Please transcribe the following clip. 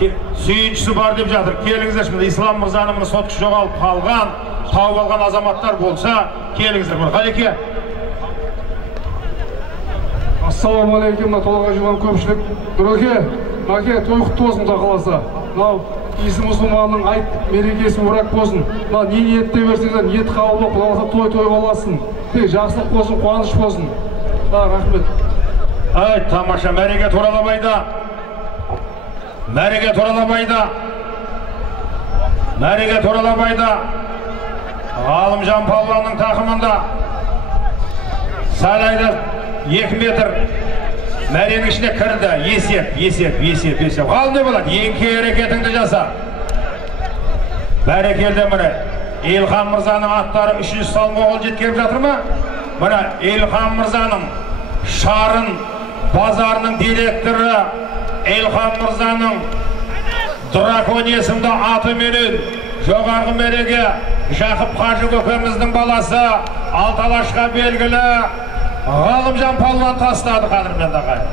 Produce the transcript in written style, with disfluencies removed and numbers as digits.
Suyunчысы бар деп жатыр. Келіңіздер, şimdi İslam Мырзаның мына сотқыш жоғалып қалған, тауып алған азаматтар болса, келіңіздер. Қалеке. Ассалаумағалейкум, толыға жүрген көпшілік. Нұреке, Маке, той құтты болсын да қаласа. Мынау Иісі мұсылманның айт мерекесі орак болсын. Мына не ниетте берсеңіздер, ниет қабыл болып, қаласа той боласын. Тек жақсылық болсын, қуаныш болсын. Рахмет. Ай, тамаша, мәреге тураламайды. Мәреге тураламайды. Мәреге тураламайды. Ғалымжан палуанның тақымында. Сәлайды 2 метр. Мәренің ішіне кірді. Есеп. Ғалым не болады? Еңке әрекетіңді жаса. Бәрекелді міне. Елхан Мырзаның аттары 3. салымға қол жеткеріп жатыр ма? Міне, Елхан Мырзаның Шарын базарының директоры Елхан Мырзаның Дракон есімді аты менен жоғарғы мәреге Жақып Қажы көкеміздің баласы Алталашқа белгілі Ғалымжан палуан тастады қадірменді ағайын.